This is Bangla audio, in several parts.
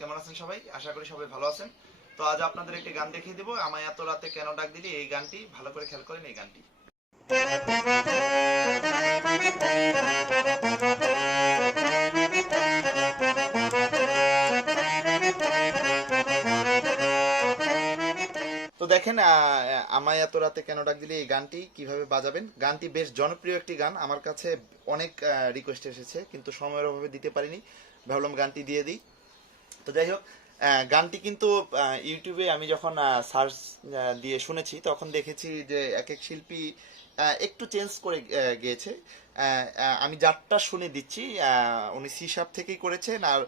কেমন আছেন সবাই? আশা করি সবাই ভালো আছেন। তো আজ আপনাদের একটি গান দেখিয়ে দেব, আমায় এত রাতে কেন ডাক দিলি। এই গানটি ভালো করে খেয়াল করেন, এই গানটি। তো দেখেন, আমায় এত রাতে কেন ডাক দিলি এই গানটি কিভাবে বাজাবেন। গানটি বেশ জনপ্রিয় একটি গান, আমার কাছে অনেক রিকোয়েস্ট এসেছে, কিন্তু সময়ের অভাবে দিতে পারিনি। ভাবলাম গানটি দিয়ে দিই। তো যাই হোক, গানটি কিন্তু ইউটিউবে আমি যখন সার্চ দিয়ে শুনেছি, তখন দেখেছি যে এক এক শিল্পী একটু চেঞ্জ করে গিয়েছে। আমি যারটা শুনে দিচ্ছি, উনি সি শার্প থেকেই করেছেন। আর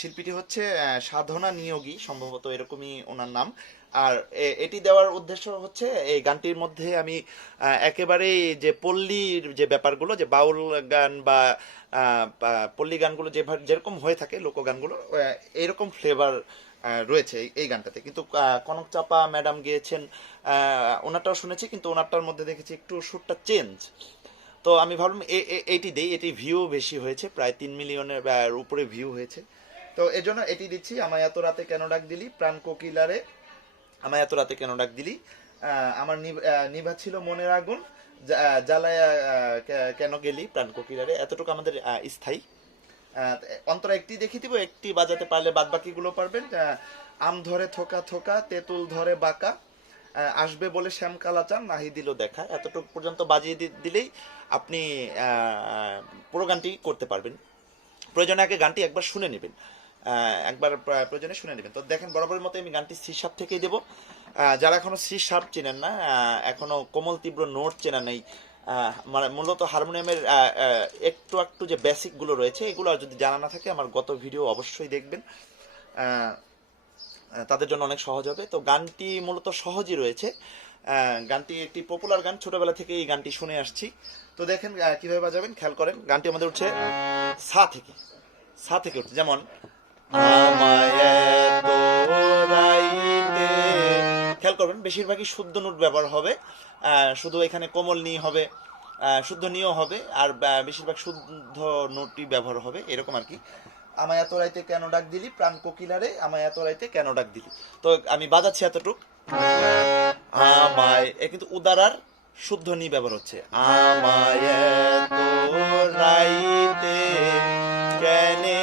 শিল্পীটি হচ্ছে সাধনা নিয়োগী, সম্ভবত এরকমই ওনার নাম। আর এটি দেওয়ার উদ্দেশ্য হচ্ছে, এই গানটির মধ্যে আমি একেবারেই যে পল্লীর যে ব্যাপারগুলো, যে বাউল গান বা পল্লী গানগুলো যেরকম হয়ে থাকে, লোকগানগুলো, এইরকম ফ্লেভার রয়েছে এই গানটাতে। কিন্তু কনক চাপা ম্যাডাম গিয়েছেন, ওনারটাও শুনেছি, কিন্তু ওনারটার মধ্যে দেখেছি একটু সুরটা চেঞ্জ। তো আমি ভাবলাম এইটি দেই। এটি ভিউ বেশি হয়েছে, প্রায় 3 মিলিয়নের উপরে ভিউ হয়েছে। তো এই জন্য এটি দিচ্ছি। আমায় এত রাতে কেন ডাক দিলি, প্রাণ কোকিলারে আমায় এত রাতে কেন ডাক দিলি, আমার নিভা ছিল মনের আগুন, জ্বালায়া কেন গেলি প্রাণ কোকিলারে। এতটুকু আমাদের স্থায়ী। অন্তরা একটি দেখিয়ে দিব, একটি বাজাতে পারলে বাদ বাকিগুলো পারবেন। আম ধরে থোকা থোকা, তেঁতুল ধরে বাঁকা, আসবে বলে শ্যামকালা চান, নাহি দিল দেখা। এতটুকু পর্যন্ত বাজিয়ে দিলেই আপনি পুরো গানটি করতে পারবেন। প্রয়োজনে আগে গানটি একবার শুনে নেবেন, একবার প্রয়োজনে শুনে নেবেন। তো দেখেন, বরাবরের মতো আমি গানটি সি শার্প থেকেই দেবো। যারা এখনো সি শার্প চেনেন না, এখনো কোমল তীব্র নোট চেনা নেই, মানে মূলত হারমোনিয়ামের একটু একটু যে বেসিকগুলো রয়েছে, এগুলো আর যদি জানা না থাকে, আমার গত ভিডিও অবশ্যই দেখবেন, তাদের জন্য অনেক সহজ হবে। তো গানটি মূলত সহজই রয়েছে। গানটি একটি পপুলার গান, ছোটবেলা থেকে এই গানটি শুনে আসছি। তো দেখেন কিভাবে বাজাবেন, খেয়াল করেন। গানটি আমাদের উঠছে সা থেকে, সা থেকে উঠছে। যেমন খেয়াল করবেন, বেশিরভাগই শুদ্ধ নোট ব্যবহার হবে, শুধু এখানে কোমল নি হবে, শুদ্ধ নিও হবে, আর বেশিরভাগ শুদ্ধ নোটই ব্যবহার হবে, এরকম আর কি। আমায় এত রাইতে কেন ডাক দিলি, প্রাণ কোকিলারে আমায় এত রাইতে কেন ডাক দিলি। তো আমি বাজাচ্ছি এতটুক। আমায়, কিন্তু উদারার শুদ্ধ নি ব্যবহার হচ্ছে। আমায় এত রাইতে কেনে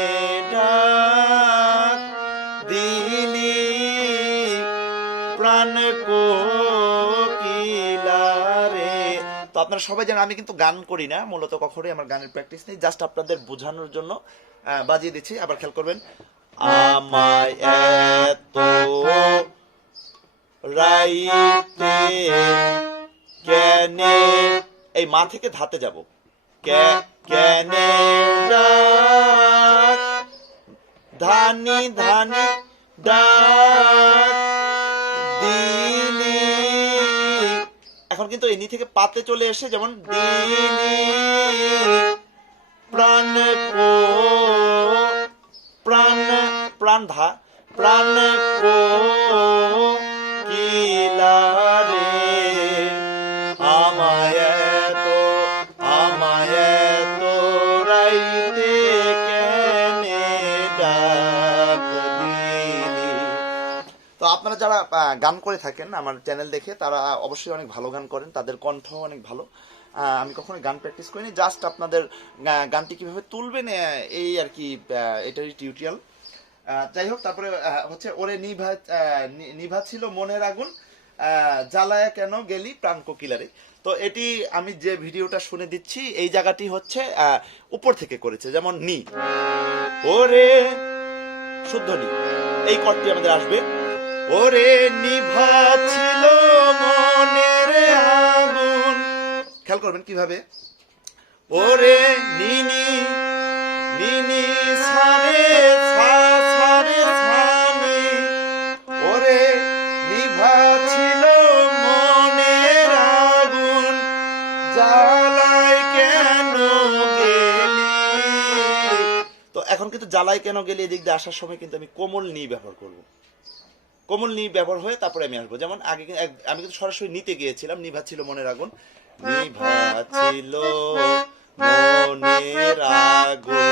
ডাক দিলি, প্রাণ কোকিলারে। তো আপনারা সবাই জানেন, আমি কিন্তু গান করি না, মূলত কখনোই আমার গানের প্র্যাকটিস নেই, জাস্ট আপনাদের বোঝানোর জন্য বাজিয়ে দিচ্ছি। আবার খেয়াল করবেন, আমায় এত রাইতে কেনে, এই মা থেকে ধাতে যাব, কেনে ডাক, ধানি ধানি ডাক দিলি। এখন কিন্তু এনি থেকে পাতে চলে এসে, যেমন দিলি প্রাণ কো, প্রাণ প্রাণ ধা, প্রাণ কো কিলারে, আমায় তো রাইতে কেনে ডাক দিলি। তো আপনারা যারা গান করে থাকেন আমার চ্যানেল দেখে, তারা অবশ্যই অনেক ভালো গান করেন, তাদের কণ্ঠ অনেক ভালো। আমি কখনো গান প্র্যাকটিস করিনি, জাস্ট আপনাদের গানটি কিভাবে তুলবেন এই আর কি, এটারই টিউটোরিয়াল। যাই হোক, তারপরে হচ্ছে ওরে নিভা ছিল মনের আগুন, জ্বালায়া কেন গেলি প্রাণ কোকিলারে। তো এটি আমি যে ভিডিওটা শুনে দিচ্ছি, এই জায়গাটি হচ্ছে উপর থেকে করেছে, যেমন নি, ওরে শুদ্ধ নি, এই কর্ডটি আমাদের আসবে। ওরে নিভা ছিল মনের আগুন, খেয়াল করবেন কিভাবে, ওরে নিনি নিনি সারে সারে সানি, ওরে নিভা ছিল মনের আগুন, জ্বালায় কেন গেলি। তো এখন কিন্তু জ্বালায় কেন গেলি এদিক দিয়ে আসার সময় কিন্তু আমি কোমল নি ব্যবহার করব, কোমল নি ব্যবহার হয়ে তারপরে আমি আসবো। যেমন আগে আমি কিন্তু সরাসরি নিতে গিয়েছিলাম, নিভা ছিল মনের আগুন, নিভা ছিল মনের আগুন,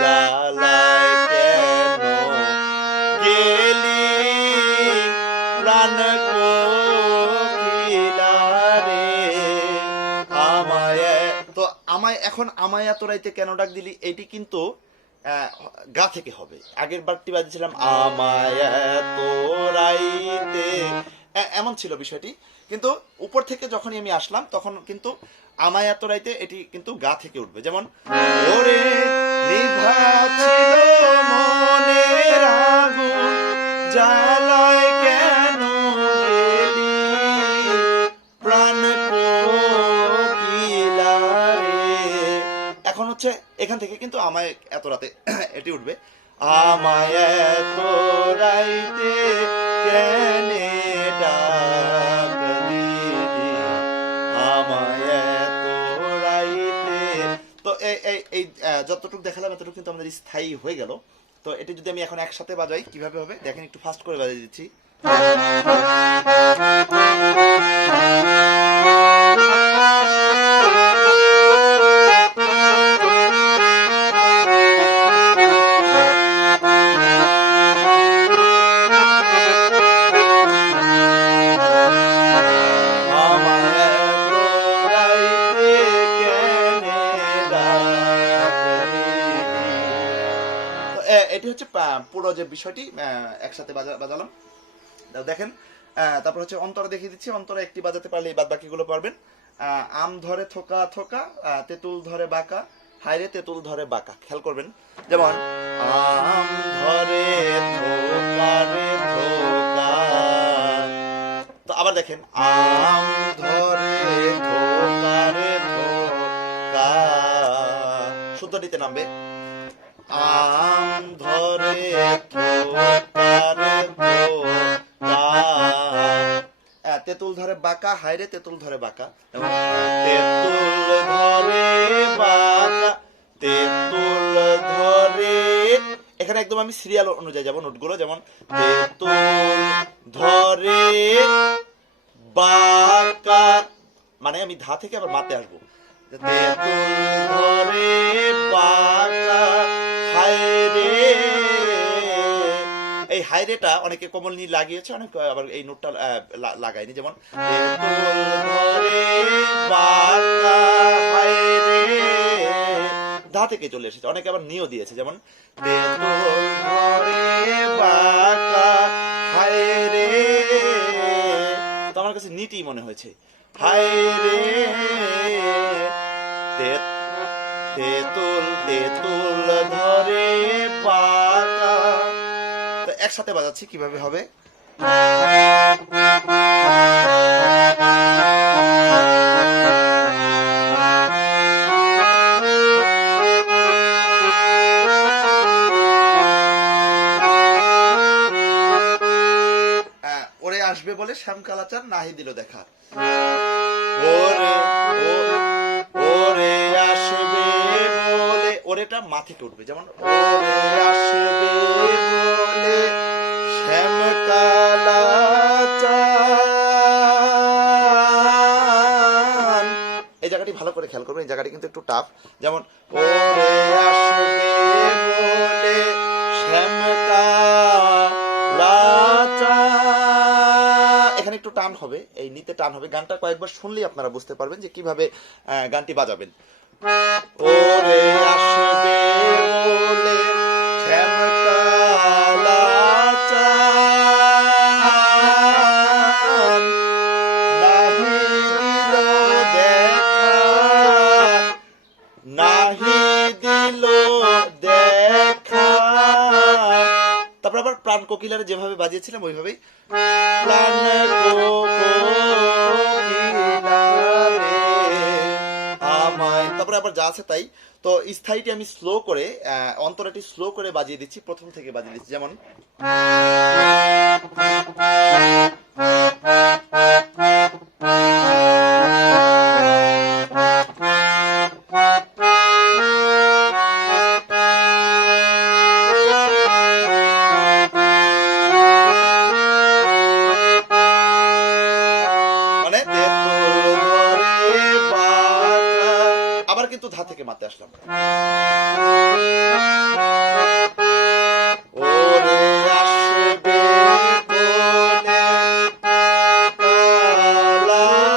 জ্বালায় কেন এখন আমায় এত রাইতে কেন ডাক দিলি, এটি কিন্তু গা থেকে হবে। আগের বারটি বাজিয়েছিলাম আমায় এত রাইতে, এমন ছিল বিষয়টি। কিন্তু উপর থেকে যখনই আমি আসলাম তখন কিন্তু আমায় এত রাইতে এটি কিন্তু গা থেকে উঠবে। যেমন ওরে নিভা ছিল মনের আগুন জ্বালায় কেন গেলি প্রাণ কোকিলা রে। এখন হচ্ছে এখান থেকে কিন্তু আমায় এত রাতে এটি উঠবে, আমায় এত রাইতে কেনে ডাক দিলি আমায় এত রাইতে। তো এই যতটুকু দেখালাম এতটুকু কিন্তু আমাদের স্থায়ী হয়ে গেল। তো এটি যদি আমি এখন একসাথে বাজাই কিভাবে হবে দেখেন, একটু ফাস্ট করে বাজিয়ে দিচ্ছি। এটি হচ্ছে পুরো যে বিষয়টি একসাথে বাজালাম। দেখেন তারপর হচ্ছে অন্তরে দেখিয়ে দিচ্ছি, অন্তরে একটি বাজাতে পারলে বাদ বাকিগুলো পারবেন। আম ধরে থোকা থোকা, তেঁতুল ধরে বাঁকা, হায়রে তেঁতুল ধরে বাঁকা। খেয়াল করবেন, যেমন আম ধরে থোকা রে থোকা। তো আবার দেখেন আম ধরে থোকা রে থোকা, শুদ্ধটিতে নামবে আম ধরে থোকা রে থোকা। তেঁতুল ধরে বাঁকা, হায়রে তেঁতুল ধরে বাঁকা। তেঁতুল ধরে বাঁকা, তেঁতুল ধরে, এখানে একদম আমি সিরিয়াল অনুযায়ী যাব নোটগুলো। যেমন তেঁতুল ধরে বাঁকা, মানে আমি ধা থেকে আবার মাতে আসবো। তেঁতুল ধরে বাঁকা হায়রে, এই হায়রেটা অনেকে কমল নি লাগিয়েছে, অনেক আবার এই নোটটা লাগায়নি। যেমন তেঁতুল ধরে বাঁকা হায়রে, ধা থেকে চলে এসেছে। অনেকে আবার নিও দিয়েছে, যেমন তেঁতুল ধরে বাঁকা হায়রে, তো আমার কাছে নিটি মনে হয়েছে। হায়রে তেঁতুল তেঁতুল ধরে বাঁকা। তো একসাথে বাজাচ্ছি কিভাবে হবে। ওরে আসবে বলে শ্যাম কালাচার নাহি দিল দেখা, ওরে ওরে আসবে বলে, ওরেটা মা থেকে উঠবে। যেমন ওরে আসবে বলে শ্যাম কালাচার, এই জায়গাটি ভালো করে খেয়াল করবেন, এই জায়গাটি কিন্তু একটু টাফ। যেমন ওরে আসবে বলে শ্যাম কালাচার, এখানে একটু টান হবে, এই নিতে টান হবে। গানটা কয়েকবার শুনলেই আপনারা বুঝতে পারবেন যে কিভাবে গানটি বাজাবেন। ওরে আসবে বলে শ্যাম কালাচার নাহি দিল দেখা, নাহি দিল দেখা। তারপর আবার প্রাণ কোকিলারে যেভাবে বাজিয়েছিলাম ওইভাবেই প্রাণ কোকিলারে আমায়, তারপরে আবার যা আছে তাই। তো স্থায়ীটি আমি স্লো করে, অন্তরাটি স্লো করে বাজিয়ে দিচ্ছি, প্রথম থেকে বাজিয়ে দিচ্ছি। যেমন কিন্তু ধা থেকে মাতে আসলাম। ওরে আসবে বলে কালাচার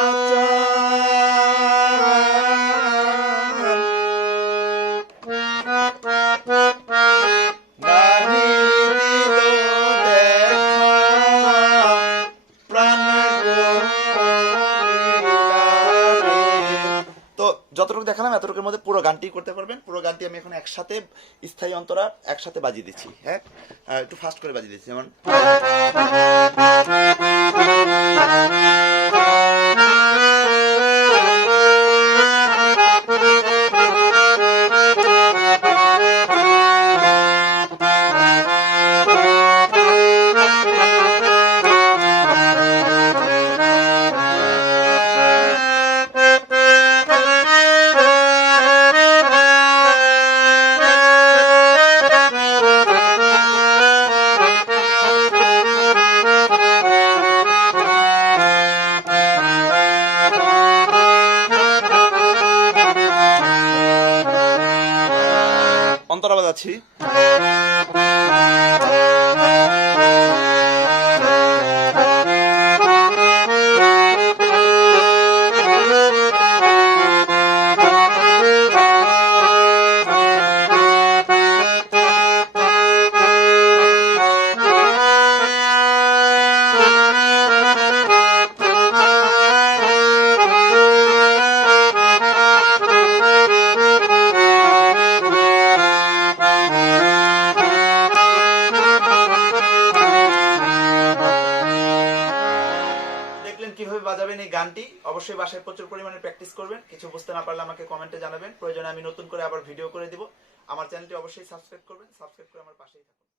গানটি করতে পারবেন। পুরো গানটি আমি এখন একসাথে স্থায়ী অন্তরা একসাথে বাজিয়ে দিচ্ছি। হ্যাঁ, একটু ফাস্ট করে বাজিয়ে দিচ্ছি, যেমন অন্তরা বাজাচ্ছি। কিভাবে বাজাবেন এই গানটি, অবশ্যই বাসায় প্রচুর পরিমাণে প্র্যাকটিস করবেন। কিছু বুঝতে না পারলে আমাকে কমেন্টে জানাবেন, প্রয়োজনে আমি নতুন করে আবার ভিডিও করে দিব। আমার চ্যানেলটি অবশ্যই সাবস্ক্রাইব করবেন, সাবস্ক্রাইব করে আমার পাশেই থাকুন।